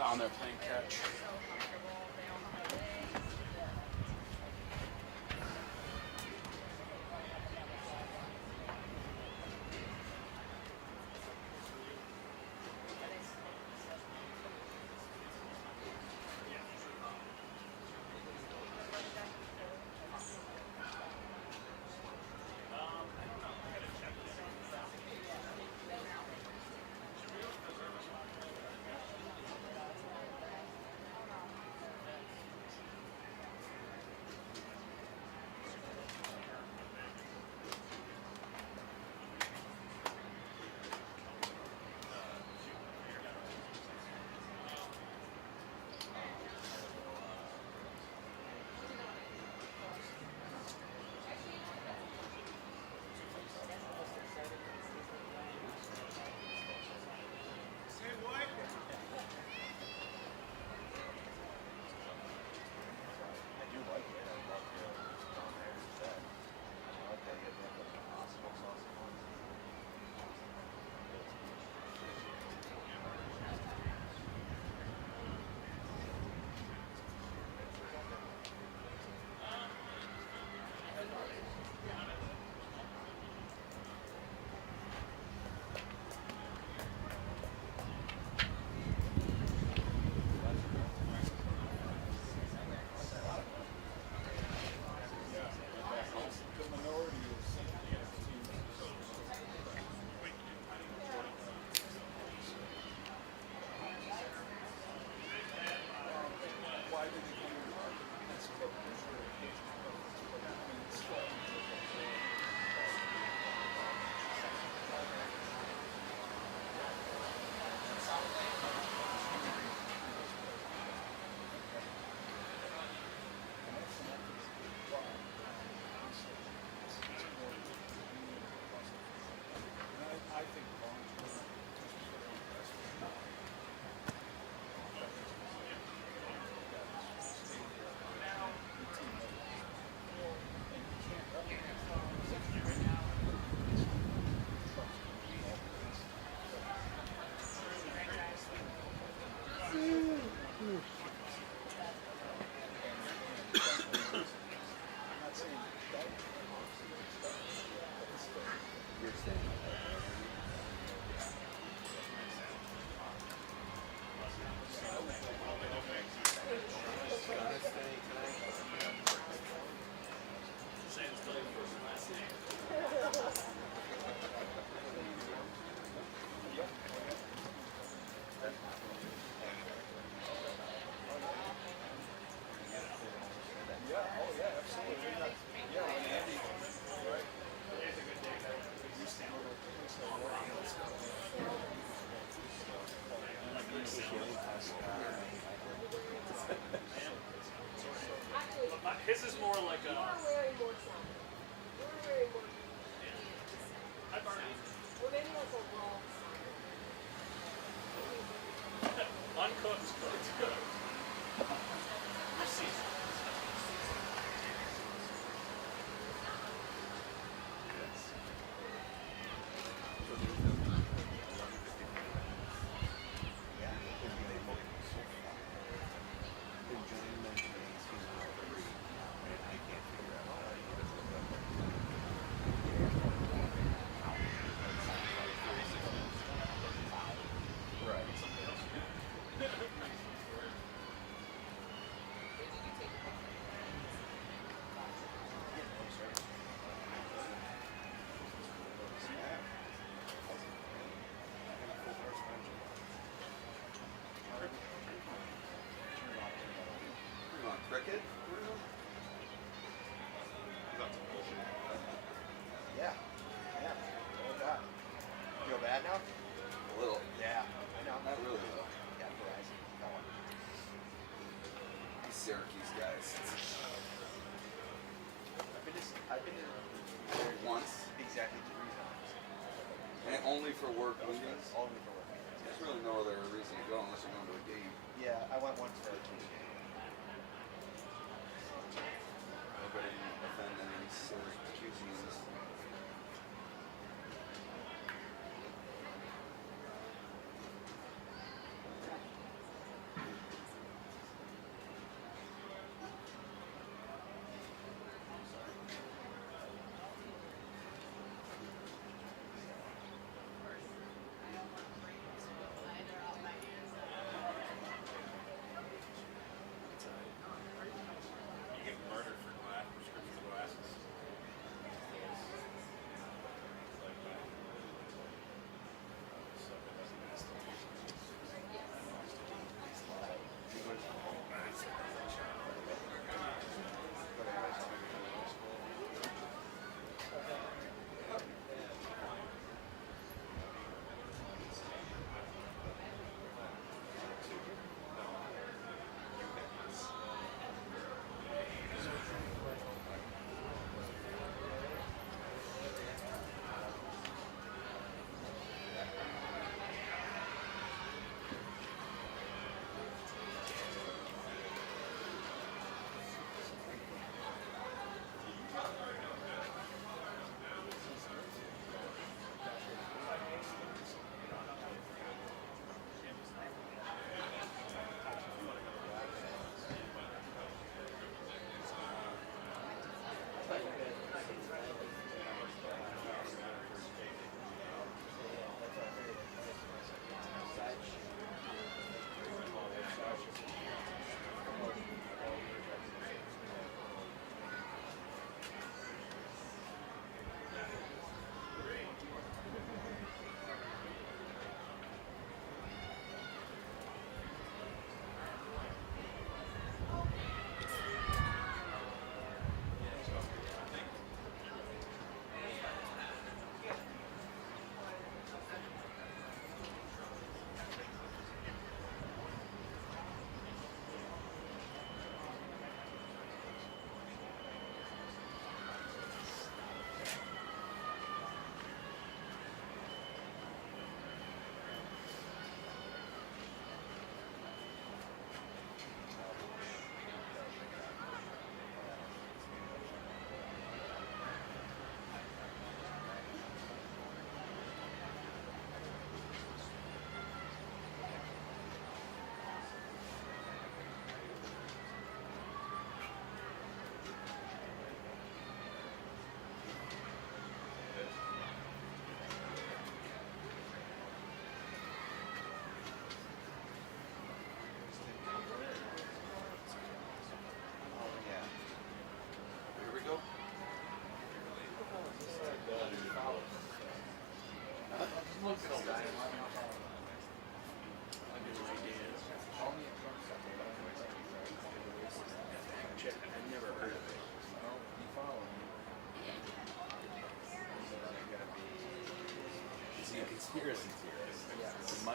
down there playing catch. His is more like a. Uncooked, cooked, cooked. You're seasoned. Cricket? Yeah. Yeah. Oh God. Feel bad now? A little. Yeah. I know. Not really though. Yeah, Verizon. These Syracuse guys. I've been to Once. exactly 3 times. And only for work meetings? Only for work. There's really no other reason to go unless you're going to a game. Yeah, I went once for a team game. Nobody offend any Syracuseans.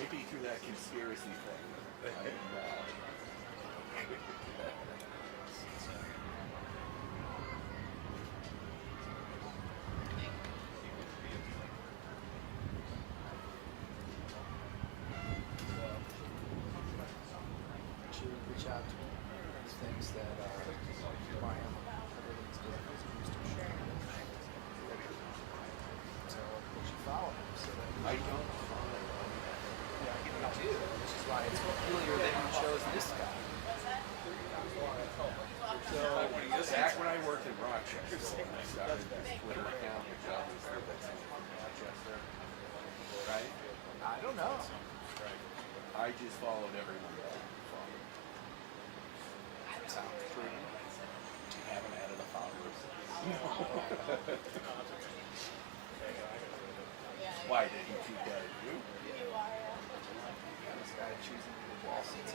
might be through that conspiracy thing. Should reach out to these things that why everything's good. So would you follow him? So that I don't follow yeah, me too. Which is why it's peculiar that you chose this guy. So back when I worked in Rochester, I started this Twitter account, which obviously that's in Rochester, right? I don't know. I just followed everyone that I followed. Sounds prudent. Haven't added a follower since. Why did he keep that at you? This guy choosing the wall seats.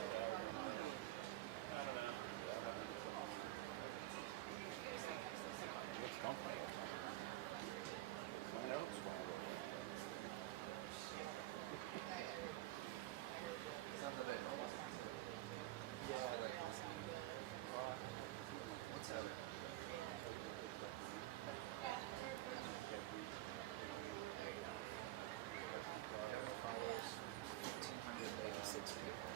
What's comfortable? My notes went away. Some of it. Yeah, like what's that? Followers 1,586 people.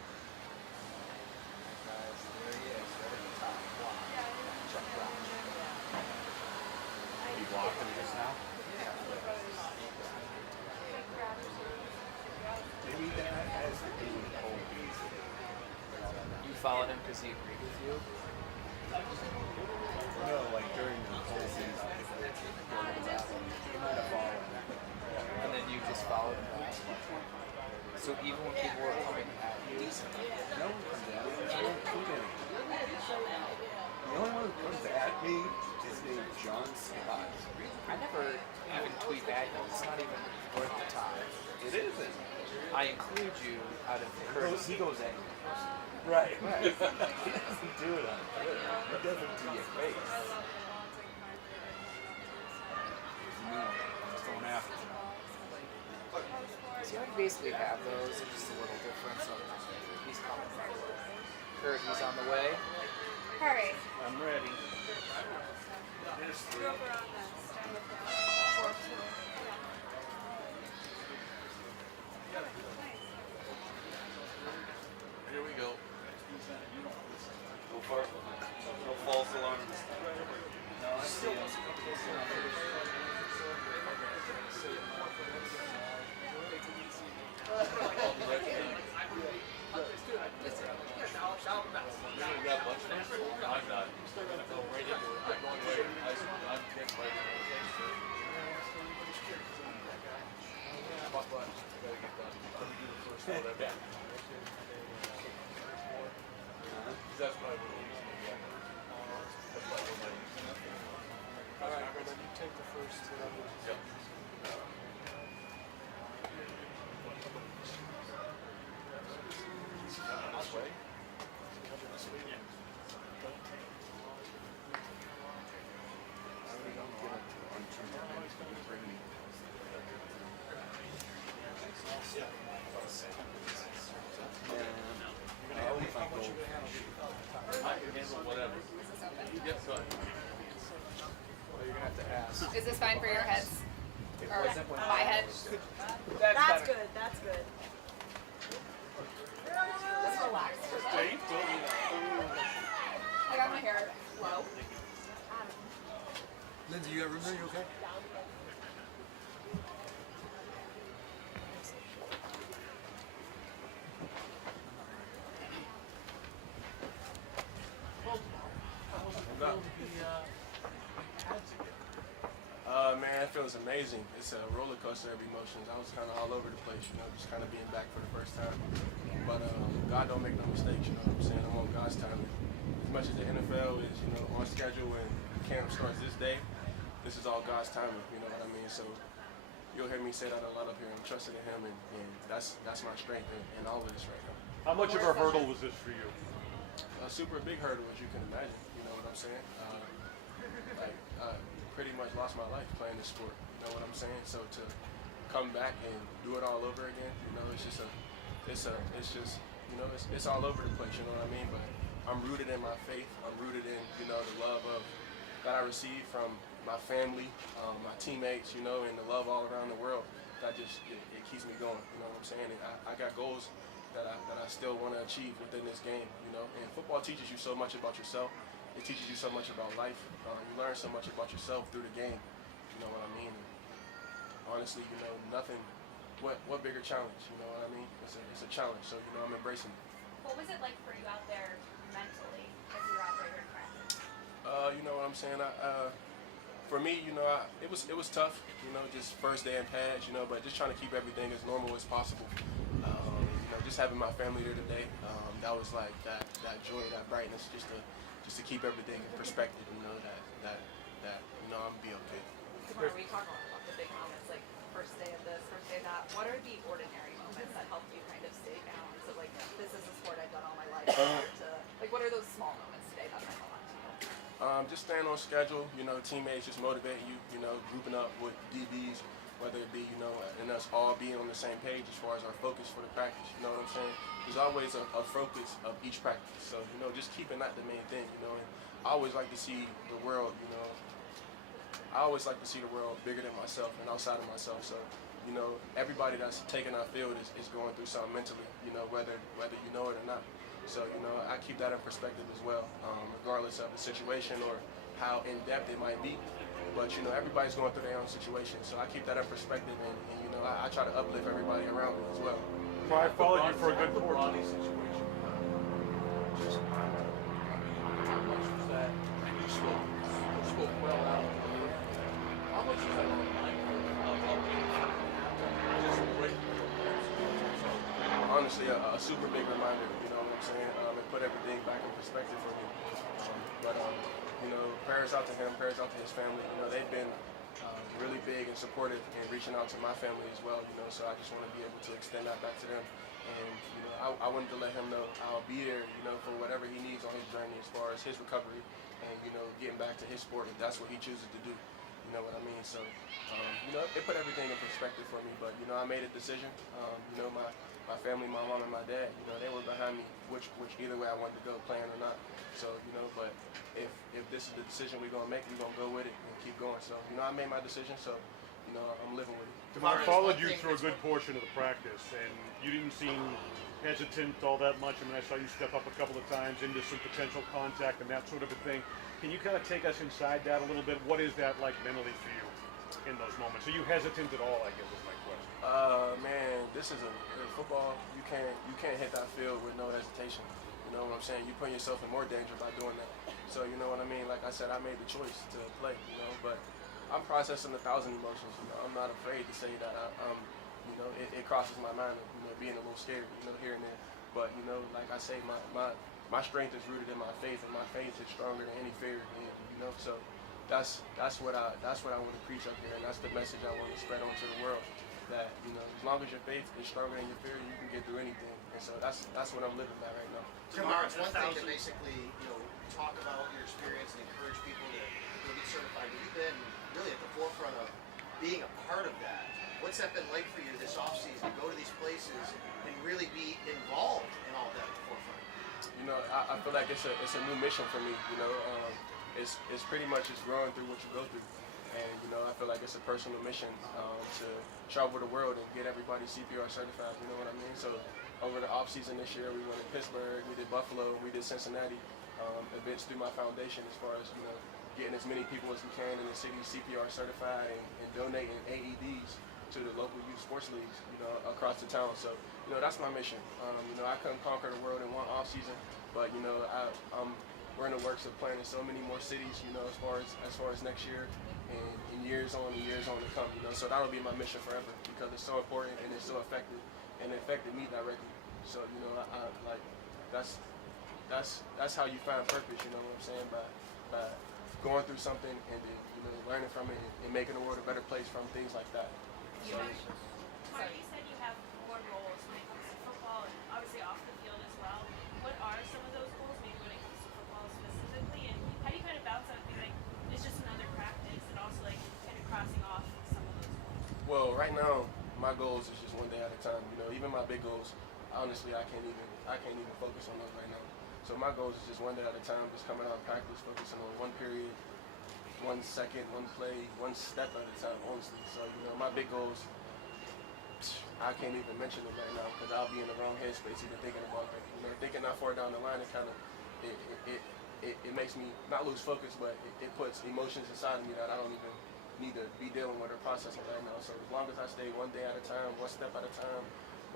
Guys, there he is, right at the top. Wow. Chuck Brown. He blocked him just now? Maybe that has to do with obesity. You followed him because he agreed with you? No, like during the whole season. He might have followed him. And then you just followed him back? So even when people were coming at you, No one comes at me. I don't tweet anything. The only one who comes at me is named John Scott. I never even tweet back. It's not even worth the time. It isn't. I include you out of courtesy. He goes at you. Right. He doesn't do it on Twitter. He does it to your face. I'm just going after him. So I basically have those. They're just a little different. So he's coming. Kurt, he's on the way. Hurry. I'm ready. Go over on that. Stand with that. Here we go. Go for it. No false alarms. No, I see him. I'm not. Go right into it. I'm going right. I'm getting right into it. But gotta get done. Let me do the first one. Yeah. That's what I would use. That's what I would use. Alright, well then you take the first. Yep. This way. I can handle whatever. Yes, son. Well, you're gonna have to ask. Is this fine for your heads? Or wasn't when- my head? That's That's better. good. That's good. Let's relax. I got my hair low. Lindsay, you got room there? You okay? Man, it feels amazing. It's a roller coaster of emotions. I was kind of all over the place, you know, just kind of being back for the first time. But God don't make no mistakes, you know what I'm saying? I'm on God's time. As much as the NFL is, you know, on schedule and camp starts this day, this is all God's timing, you know what I mean? So you'll hear me say that a lot up here. I'm trusting in Him, and that's my strength in all of this right now. How much of a hurdle was this for you? A super big hurdle, as you can imagine, you know what I'm saying? Pretty much lost my life playing this sport, you know what I'm saying? So to come back and do it all over again, you know, it's just a it's just, you know, it's all over the place, you know what I mean? But I'm rooted in my faith. I'm rooted in, you know, the love of that I receive from my family, my teammates, you know, and the love all around the world. That just it keeps me going, you know what I'm saying? And I got goals that I still want to achieve within this game, you know. And football teaches you so much about yourself. It teaches you so much about life. You learn so much about yourself through the game. You know what I mean? And honestly, you know, nothing. What bigger challenge? You know what I mean? It's a challenge. So you know, I'm embracing it. What was it like for you out there mentally as you were out there in practice? You know what I'm saying? For me, you know, it was tough. You know, just first day in pads. You know, but just trying to keep everything as normal as possible. You know, just having my family there today. That was like that joy, that brightness, just to keep everything in perspective. You know that you know I'm gonna be okay. Tomorrow we talk about the big moments, like first day of this, first day of that. What are the ordinary moments that help you kind of stay balanced? So like, this is a sport I've done all my life. Like, what are those small moments today that meant a lot to you? Just staying on schedule, you know, teammates just motivating you, you know, grouping up with DBs, whether it be, you know, and us all being on the same page as far as our focus for the practice, you know what I'm saying? There's always a focus of each practice, so, you know, just keeping that the main thing, you know, and I always like to see the world, you know, I always like to see the world bigger than myself and outside of myself, so, you know, everybody that's taking our field is going through something mentally, you know, whether you know it or not. So, you know, I keep that in perspective as well, regardless of the situation or how in-depth it might be. But, you know, everybody's going through their own situation. So I keep that in perspective and you know, I try to uplift everybody around me as well. Well, I followed you for a good the portion. Ronnie situation. Just, I mean, how much was that? And you spoke well out. How much was that on the line of just breaking your Honestly, a super big reminder, you know what I'm saying? It put everything back in perspective for me. You know, prayers out to him, prayers out to his family. You know, they've been really big and supportive in reaching out to my family as well, you know, so I just want to be able to extend that back to them. And, you know, I wanted to let him know I'll be there, you know, for whatever he needs on his journey as far as his recovery and, you know, getting back to his sport if that's what he chooses to do. You know what I mean? So, you know, it put everything in perspective for me, but, you know, I made a decision. You know, my family, my mom and my dad, you know, they were behind me, which either way I wanted to go, playing or not. So, you know, but if this is the decision we're going to make, we're going to go with it and keep going. So, you know, I made my decision, so, you know, I'm living with it. I followed you through a good portion of the practice, and you didn't seem hesitant all that much. I mean, I saw you step up a couple of times into some potential contact and that sort of a thing. Can you kind of take us inside that a little bit? What is that like mentally for you in those moments? Are you hesitant at all, I guess is my question. Man, this is in football, you can't hit that field with no hesitation. You know what I'm saying? You're putting yourself in more danger by doing that. So, you know what I mean? Like I said, I made the choice to play, you know, but I'm processing 1,000 emotions, you know. I'm not afraid to say that you know, it crosses my mind, you know, being a little scared, you know, here and there. But, you know, like I say, my strength is rooted in my faith, and my faith is stronger than any fear, you know. So that's what I want to preach up here, and that's the message I want to spread onto the world. That, you know, as long as your faith is stronger than your fear, you can get through anything. And so that's what I'm living by right now. Tomorrow, it's one thing to basically, you know, talk about your experience and encourage people to go get certified, but you've been really at the forefront of being a part of that. What's that been like for you this offseason, go to these places and really be involved in all that at the forefront? You know, I feel like it's a new mission for me, you know. It's pretty much just growing through what you go through. And, you know, I feel like it's a personal mission to travel the world and get everybody CPR certified, you know what I mean? So over the off season this year, we went to Pittsburgh, we did Buffalo, we did Cincinnati, events through my foundation as far as, you know, getting as many people as we can in the city CPR certified and donating AEDs to the local youth sports leagues, you know, across the town. So, you know, that's my mission. You know, I couldn't conquer the world in one off season, but, you know, we're in the works of playing in so many more cities, you know, as far as next year and years on to come, you know. So that'll be my mission forever because it's so important and it's so effective and it affected me directly. So, you know, I like that's how you find purpose, you know what I'm saying, by going through something and then, you know, learning from it and making the world a better place from things like that. You So, mentioned, Mark, you said you have more goals when it comes to football and obviously off the field as well. What are some of those goals, maybe when it comes to football specifically, and how do you kind of balance out and be like, it's just another practice, and also like kind of crossing off some of those goals? well, right now, my goals is just one day at a time. You know, even my big goals, honestly, I can't even focus on those right now. So my goals is just one day at a time, just coming out of practice, focusing on one period, 1 second, one play, one step at a time, honestly. So, you know, my big goals, I can't even mention them right now because I'll be in the wrong headspace even thinking about them. You know, thinking that far down the line, it kind of, it makes me not lose focus, but it puts emotions inside of me that I don't even need to be dealing with or processing right now. So as long as I stay one day at a time, one step at a time,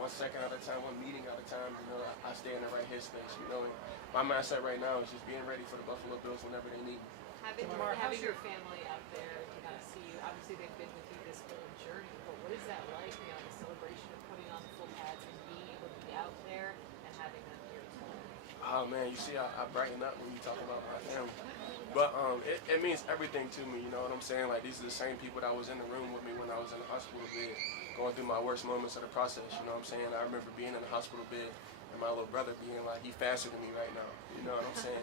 1 second at a time, one meeting at a time, you know, I stay in the right headspace, you know. And my mindset right now is just being ready for the Buffalo Bills whenever they need me. Having your family out there to kind of see you, obviously they've been with you this whole journey, but what is that like, you know, the celebration of putting on the full pads and being able to be out there and having them here as well? Oh man, you see, I brighten up when you talk about my family. But it means everything to me, you know what I'm saying? Like, these are the same people that was in the room with me when I was in the hospital bed, going through my worst moments of the process, you know what I'm saying? I remember being in the hospital bed and my little brother being like, he faster than me right now, you know what I'm saying?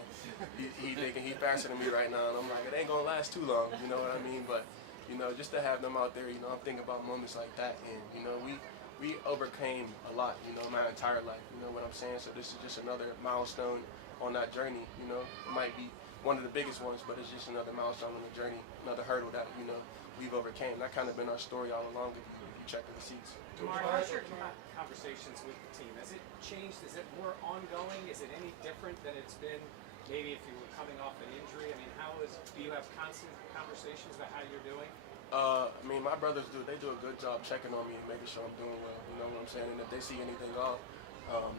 He thinking he faster than me right now, and I'm like, it ain't gonna last too long, you know what I mean? But, you know, just to have them out there, you know, I'm thinking about moments like that, and, you know, we overcame a lot, you know, my entire life, you know what I'm saying? So this is just another milestone on that journey, you know? It might be one of the biggest ones, but it's just another milestone on the journey, another hurdle that, you know, we've overcame. That kind of been our story all along if you check the receipts. Damar, how's your conversations with the team? Has it changed? Is it more ongoing? Is it any different than it's been maybe if you were coming off an injury? I mean, do you have constant conversations about how you're doing? I mean, my brothers they do a good job checking on me and making sure I'm doing well, you know what I'm saying? And if they see anything off,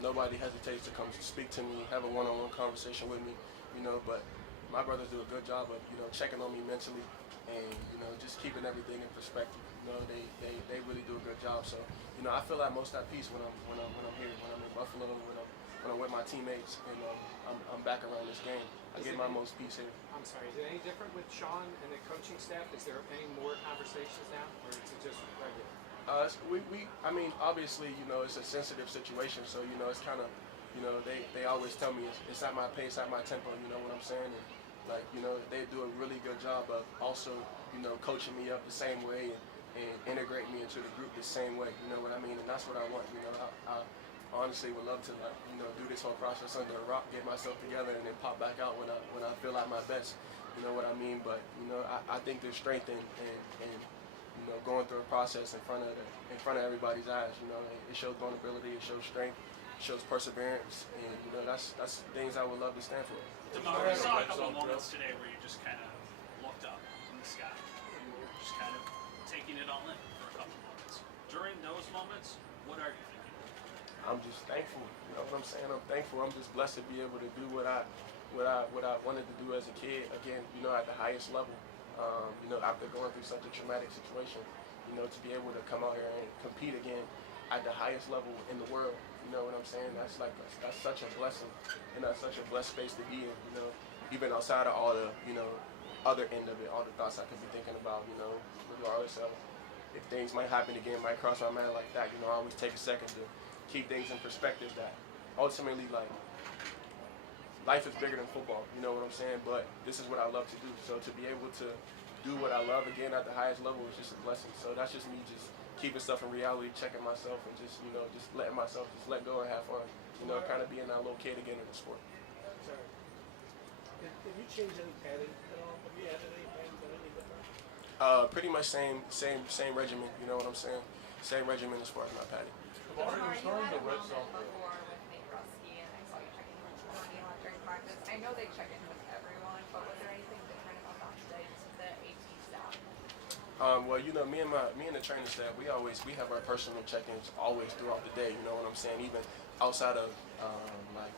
nobody hesitates to come speak to me, have a one-on-one conversation with me, you know, but my brothers do a good job of, you know, checking on me mentally and, you know, just keeping everything in perspective. You know, they really do a good job. So, you know, I feel like most at peace when I'm here, when I'm in Buffalo, when I'm with my teammates, and I'm back around this game. I get my most peace here. I'm sorry, is it any different with Sean and the coaching staff? Is there any more conversations now, or is it just regular? I mean, obviously, you know, it's a sensitive situation, so, you know, it's kind of, you know, they always tell me it's at my pace, at my tempo, you know what I'm saying? And, like, you know, they do a really good job of also, you know, coaching me up the same way and integrate me into the group the same way, you know what I mean? And that's what I want, you know. I honestly would love to, like, you know, do this whole process under a rock, get myself together, and then pop back out when I feel like my best, you know what I mean? But, you know, I think there's strength in you know, going through a process in front of everybody's eyes, you know. It shows vulnerability, it shows strength, it shows perseverance, and, you know, that's things I would love to stand for. Damar, we saw a couple moments today where you just kind of looked up in the sky. You were just kind of taking it all in for a couple moments. During those moments, what are you thinking? I'm just thankful. You know what I'm saying? I'm thankful. I'm just blessed to be able to do what I wanted to do as a kid. Again, you know, at the highest level. You know, after going through such a traumatic situation, you know, to be able to come out here and compete again at the highest level in the world. You know what I'm saying? That's such a blessing, and that's such a blessed space to be in. You know, even outside of all the, you know, other end of it, all the thoughts I could be thinking about. You know, regardless of if things might happen again, might cross my mind like that. You know, I always take a second to keep things in perspective. That ultimately, like, life is bigger than football. You know what I'm saying? But this is what I love to do. So to be able to do what I love again at the highest level is just a blessing. So that's just me just keeping stuff in reality, checking myself, and just, you know, just letting myself just let go and have fun. You know, kind of being that little kid again in the sport. Sorry. Did you change any padding at all? Have you added any padding that any different? Pretty much same regimen. You know what I'm saying? Same regimen as far as my padding. Damar, you had a moment before with Nate Rusky, and I saw you checking in with Jordan a lot during practice. I know they check in with everyone, but was there anything different about that today to the AT staff? Well, you know, me and the training staff, we have our personal check-ins always throughout the day. You know what I'm saying? Even outside of like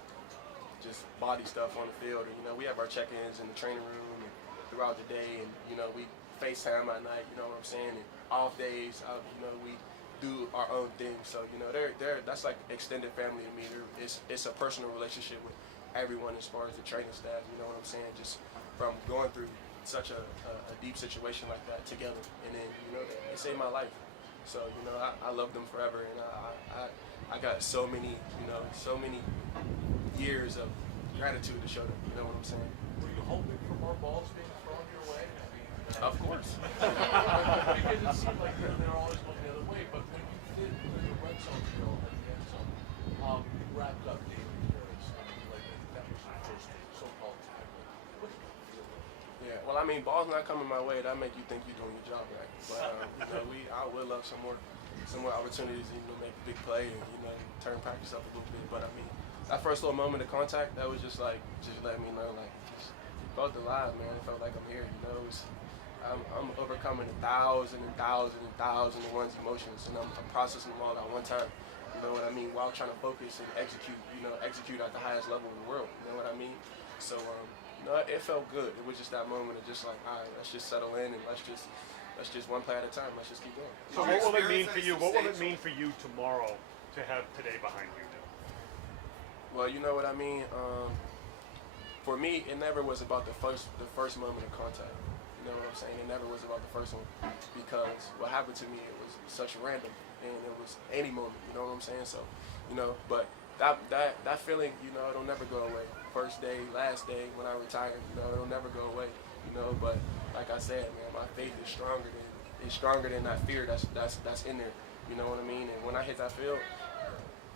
just body stuff on the field, or, you know, we have our check-ins in the training room and throughout the day, and, you know, we FaceTime at night. You know what I'm saying? And off days, you know, we do our own thing. So, you know, that's like extended family to me. It's a personal relationship with everyone as far as the training staff. You know what I'm saying? Just from going through such a deep situation like that together, and then, you know, they saved my life. So, you know, I love them forever, and I got so many years of gratitude to show them. You know what I'm saying? Were you hoping for more balls being thrown your way? I mean, Of course. because it seemed like they're always going the other way. But when you did the red zone drill at the end zone, wrapped up David Harris. I mean, like that was your first so-called tackle. What did you feel like? Yeah, well, I mean, ball's not coming my way. That make you think you're doing your job right. But I would love some more opportunities, make a big play and turn practice up a little bit. But I mean, that first little moment of contact, that was just letting me know, just felt alive, man. It felt like I'm here. It was, I'm overcoming 1,000 and 1,000 and 1,000 and one's emotions, and I'm processing them all at one time. You know what I mean? While trying to focus and execute at the highest level in the world. You know what I mean? So. It felt good. It was just that moment of just like, all right, let's just settle in and let's just one play at a time. Let's just keep going. So what will it mean for you? What will it mean for you tomorrow to have today behind you now? Well, you know what I mean. For me, it never was about the first moment of contact. You know what I'm saying? It never was about the first one because what happened to me, it was such random and it was any moment. You know what I'm saying? So, but that feeling, it'll never go away. First day, last day, when I retire, it'll never go away. But like I said, man, my faith is stronger than that fear that's in there. You know what I mean? And when I hit that field,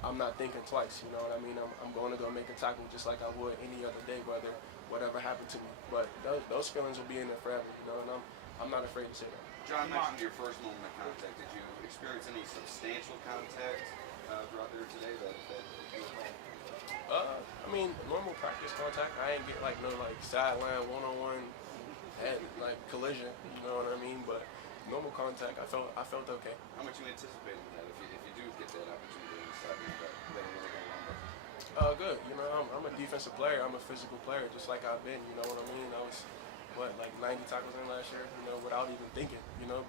I'm not thinking twice. You know what I mean? I'm going to go make a tackle just like I would any other day, whatever happened to me. But those feelings will be in there forever. And I'm not afraid to say that. John mentioned your first moment of contact. Did you experience any substantial contact throughout there today that you recall? I mean, normal practice contact. I ain't get no sideline one-on-one head collision. You know what I mean? But normal contact, I felt okay. How much you anticipating that if you do get that opportunity inside the Good. I'm a defensive player. I'm a physical player, just like I've been. You know what I mean? I was 90 tackles in last year. Without even thinking.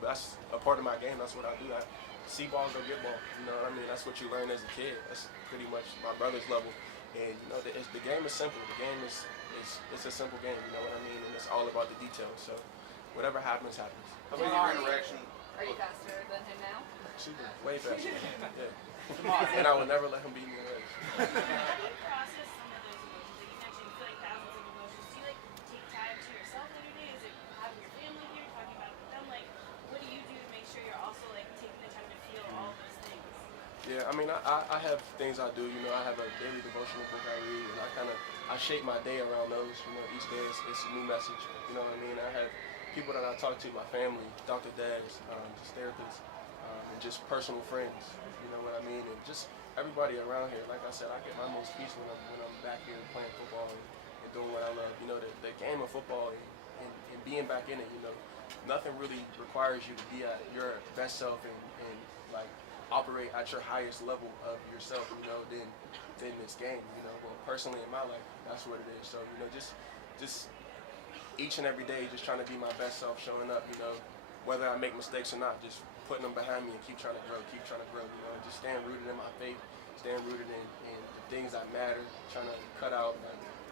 That's a part of my game. That's what I do. I see ball, go get ball. You know what I mean? That's what you learn as a kid. That's pretty much my brother's level. And the game is simple. The game is it's a simple game. You know what I mean? And it's all about the details. So whatever happens, happens. How about your interaction? Are you faster than him now? Super, way faster. Yeah. And I would never let him beat me in a race. How do you process some of those emotions? Like you mentioned, you feel like thousands of emotions. Do you take time to yourself every day? Is it having your family here, talking about it with them? What do you do to make sure you're also taking the time to feel all those things? Yeah, I mean, I have things I do. I have a daily devotional book I read, and I shape my day around those. Each day it's a new message. You know what I mean? I have people that I talk to, my family, Dr. Dads, just therapists, and just personal friends. You know what I mean? And just everybody around here. Like I said, I get my most peace when I'm back here playing football and doing what I love. The game of football and being back in it. Nothing really requires you to be at your best self and operate at your highest level of yourself, than this game. Well, personally in my life, that's what it is. So, just each and every day, just trying to be my best self, showing up. Whether I make mistakes or not, just putting them behind me and keep trying to grow. Just staying rooted in my faith, staying rooted in the things that matter. Trying to cut out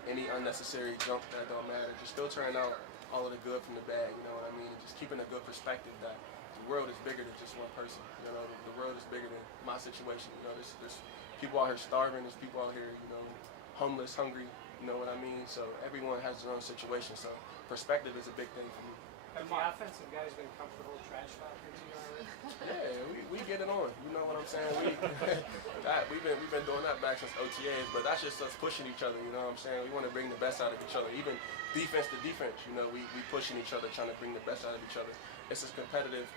any unnecessary junk that don't matter. Just filtering out all of the good from the bad. You know what I mean? And just keeping a good perspective that the world is bigger than just one person. The world is bigger than my situation. There's people out here starving. There's people out here, homeless, hungry. You know what I mean? So everyone has their own situation. So perspective is a big thing for me. Have the offensive guys been comfortable trash talking to you already? Yeah, we get it on. You know what I'm saying? We've been doing that back since OTAs, but that's just us pushing each other. You know what I'm saying? We want to bring the best out of each other. Even defense to defense, we pushing each other, trying to bring the best out of each other. It's a competitive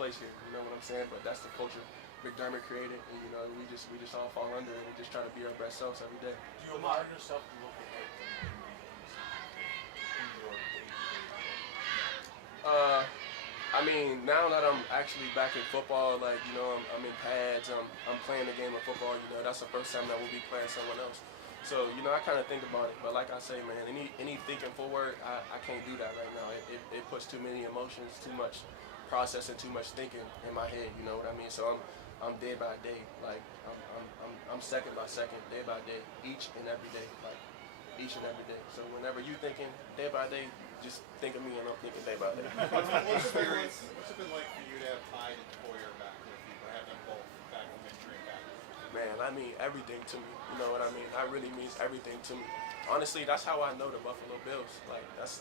place here. You know what I'm saying? But that's the culture McDermott created, and we just all fall under it and just try to be our best selves every day. Do you allow yourself to look ahead in your day-to-day? I mean, now that I'm actually back in football, I'm in pads, I'm playing the game of football. That's the first time that we'll be playing someone else. So, I kind of think about it. But like I say, man, any thinking forward, I can't do that right now. It puts too many emotions, too much processing, too much thinking in my head. You know what I mean? So I'm day by day, I'm second by second, day by day, each and every day, each and every day. So whenever you thinking day by day, just think of me and I'm thinking day by day. What's it been like for you to have Tide and Poyer back with you, or have them both back on mentoring back? Man, I mean everything to me. You know what I mean? That really means everything to me. Honestly, that's how I know the Buffalo Bills. That's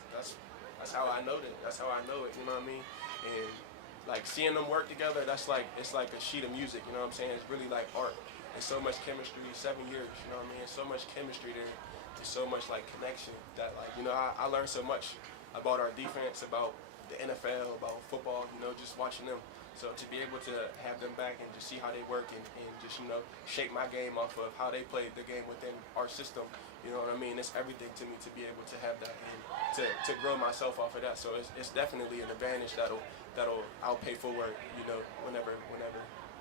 how I know that. That's how I know it. You know what I mean? And seeing them work together, it's like a sheet of music. You know what I'm saying? It's really like art. and so much chemistry. 7 years, you know what I mean? So much chemistry there. There's so much like connection that like I learned so much about our defense, about the NFL, about football. Just watching them. So to be able to have them back and just see how they work and just shape my game off of how they played the game within our system. You know what I mean? It's everything to me to be able to have that and to grow myself off of that. So it's definitely an advantage that'll I'll pay forward. Whenever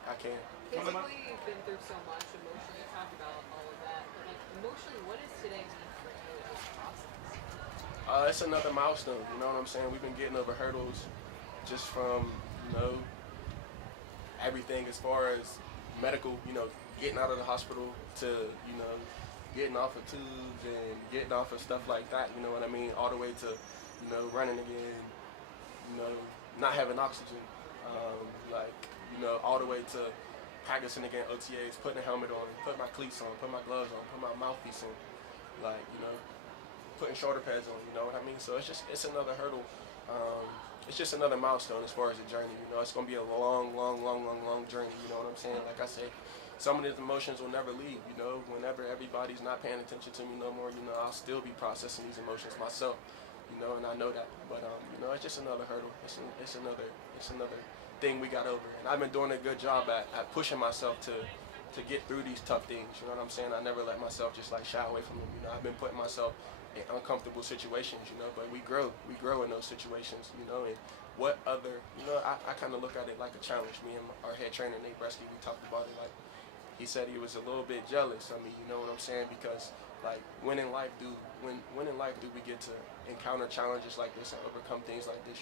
I can. Physically, you've been through so much emotionally. You talked about all of that, but like emotionally, what does today mean for you as a process? It's another milestone. You know what I'm saying? We've been getting over hurdles just from everything as far as medical. Getting out of the hospital to getting off of tubes and getting off of stuff like that. You know what I mean? All the way to running again. Not having oxygen. All the way to practicing again, OTAs, putting a helmet on, putting my cleats on, putting my gloves on, putting my mouthpiece on, putting shoulder pads on, you know what I mean? So it's another hurdle. It's just another milestone as far as the journey, It's going to be a long journey, you know what I'm saying? Like I say, some of these emotions will never leave, Whenever everybody's not paying attention to me no more, I'll still be processing these emotions myself, and I know that. But, it's just another hurdle. It's another thing we got over, and I've been doing a good job at pushing myself to get through these tough things. You know what I'm saying? I never let myself just like shy away from them. I've been putting myself in uncomfortable situations. But we grow in those situations. And what other, I kind of look at it like a challenge. Me and our head trainer Nate Bresky, we talked about it. Like he said, he was a little bit jealous. I mean, you know what I'm saying? Because like when in life do we get to encounter challenges like this and overcome things like this?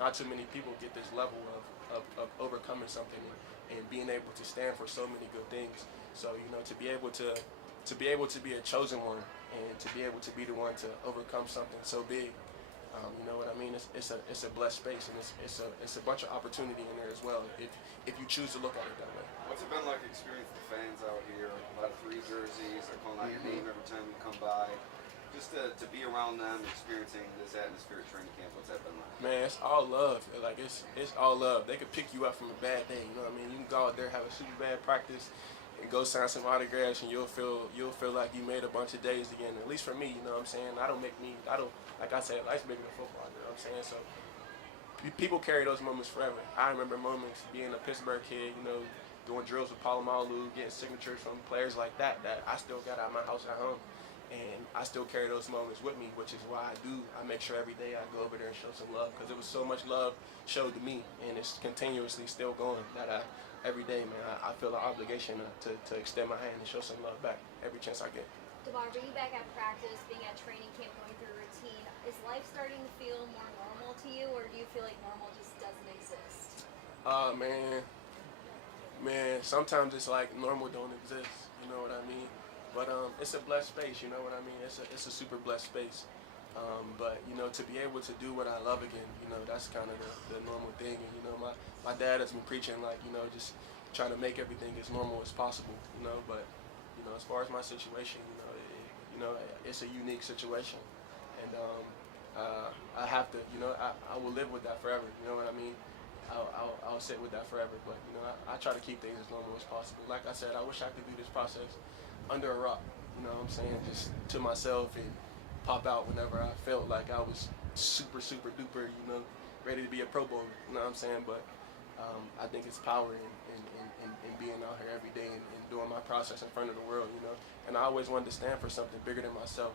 Not too many people get this level of overcoming something and being able to stand for so many good things. So to be able to be a chosen one and to be able to be the one to overcome something so big, you know what I mean? It's a blessed space, and it's a bunch of opportunity in there as well if you choose to look at it that way. What's it been like to experience the fans out here? A lot of free jerseys, they're calling out your name every time you come by. Just to be around them, experiencing this atmosphere at training camp, what's that been like? Man, it's all love. Like it's all love. They could pick you up from a bad day. You know what I mean? You can go out there, have a super bad practice, and go sign some autographs, and you'll feel like you made a bunch of days again. At least for me, you know what I'm saying? Like I said, life's bigger than football. You know what I'm saying? So people carry those moments forever. I remember moments being a Pittsburgh kid, doing drills with Palomalu, getting signatures from players like that I still got out of my house at home. And I still carry those moments with me, which is why I make sure every day I go over there and show some love, because it was so much love showed to me, and it's continuously still going, that every day, man, I feel an obligation to extend my hand and show some love back every chance I get. DeMar, being back at practice, being at training camp, going through routine, is life starting to feel more normal to you, or do you feel like normal just doesn't exist? Man, sometimes it's like normal don't exist, you know what I mean? But it's a blessed space, you know what I mean? It's a super blessed space. But to be able to do what I love again, that's kind of the normal thing. And my dad has been preaching like, just trying to make everything as normal as possible, But as far as my situation, it's a unique situation, and I have to, I will live with that forever. You know what I mean? I'll sit with that forever. But I try to keep things as normal as possible. Like I said, I wish I could do this process under a rock, you know what I'm saying, just to myself, and pop out whenever I felt like I was super duper, ready to be a Pro Bowler, you know what I'm saying? But I think it's power in being out here every day and doing my process in front of the world, and I always wanted to stand for something bigger than myself.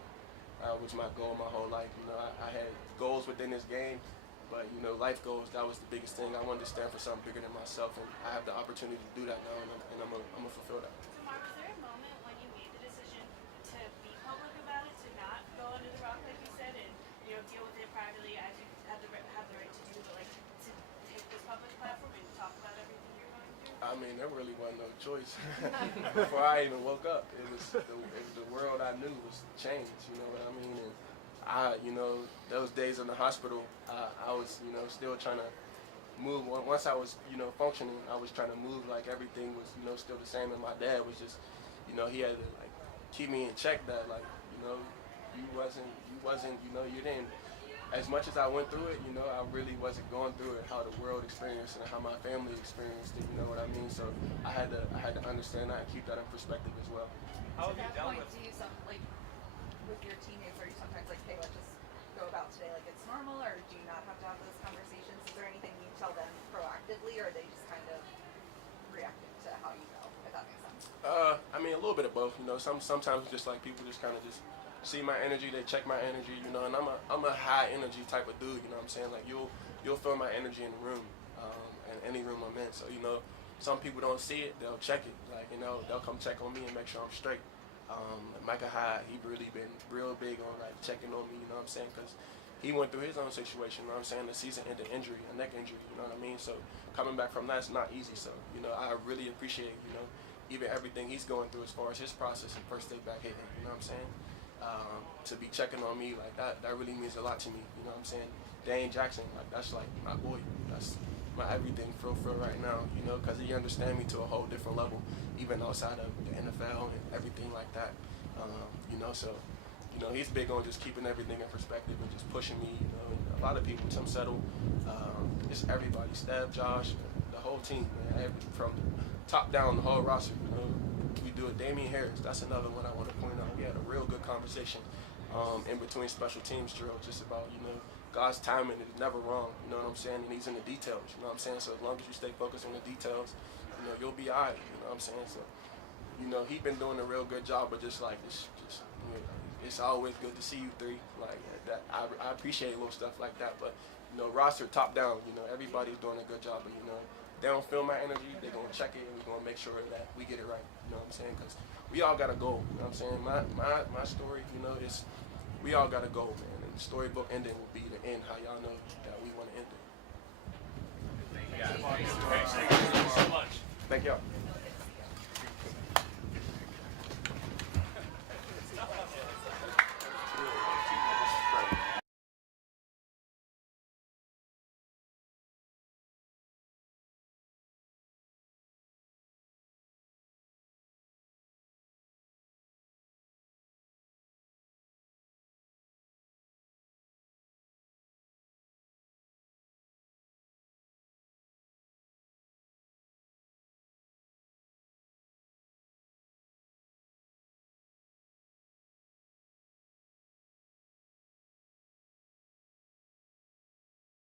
Was my goal my whole life. I had goals within this game, but life goals, that was the biggest thing. I wanted to stand for something bigger than myself, and I have the opportunity to do that now, and I'm gonna fulfill that. Mark, was there a moment when you made the decision to be public about it, to not go under the rock, like you said, and deal with it privately as you have the right to do, but like to take this public platform and talk about everything you're going through? I mean, there really wasn't no choice. Before I even woke up, it was the world I knew was changed. You know what I mean? And those days in the hospital, I was still trying to move. Once I was functioning, I was trying to move like everything was still the same. And my dad was just he had to like keep me in check, that like you wasn't you didn't as much as I went through it, you know, I really wasn't going through it how the world experienced it and how my family experienced it. You know what I mean? So I had to understand that and keep that in perspective as well. How have To you that dealt point, with? do you like with your teammates? Are you sometimes like, hey, let's just go about today like it's normal, or do you not have to have those conversations? Is there anything you tell them proactively, or are they just kind of reacting to how you go? If that makes sense. I mean, a little bit of both. You know, sometimes it's just like people just kind of just see my energy, they check my energy. You know, and I'm a high energy type of dude. You know what I'm saying? Like you'll feel my energy in the room, and any room I'm in. So you know, some people don't see it, they'll check it. Like you know, they'll come check on me and make sure I'm straight. Micah Hyde, he really been real big on like checking on me. You know what I'm saying? Because he went through his own situation. You know what I'm saying? The season-ending injury, a neck injury. You know what I mean? So coming back from that's not easy. So you know, I really appreciate even everything he's going through as far as his process and first day back hitting. You know what I'm saying? To be checking on me like that really means a lot to me. You know what I'm saying? Dane Jackson, like that's like my boy. That's my everything for right now. You know, because he understands me to a whole different level, even outside of the NFL and everything like that. You know, so you know he's big on just keeping everything in perspective and just pushing me. You know, and a lot of people, Tim Settle, it's everybody, Steph, Josh, the whole team, man, from top down, the whole roster. You know, we do it. Damian Harris, that's another one I want to point out. We had a real good conversation in between special teams drill, just about God's timing is never wrong. You know what I'm saying? And he's in the details. You know what I'm saying? So as long as you stay focused on the details, you'll be alright. You know what I'm saying? So he's been doing a real good job, but just it's always good to see you three like that. I appreciate little stuff like that, but roster top down, everybody's doing a good job, and they don't feel my energy, they're gonna check it, and we're gonna make sure that we get it right. You know what I'm saying? Because we all got a goal. You know what I'm saying? My story, is we all got a goal, man. And the storybook ending will be the end. How y'all know that we want to end it? Thank you so much. Thank y'all.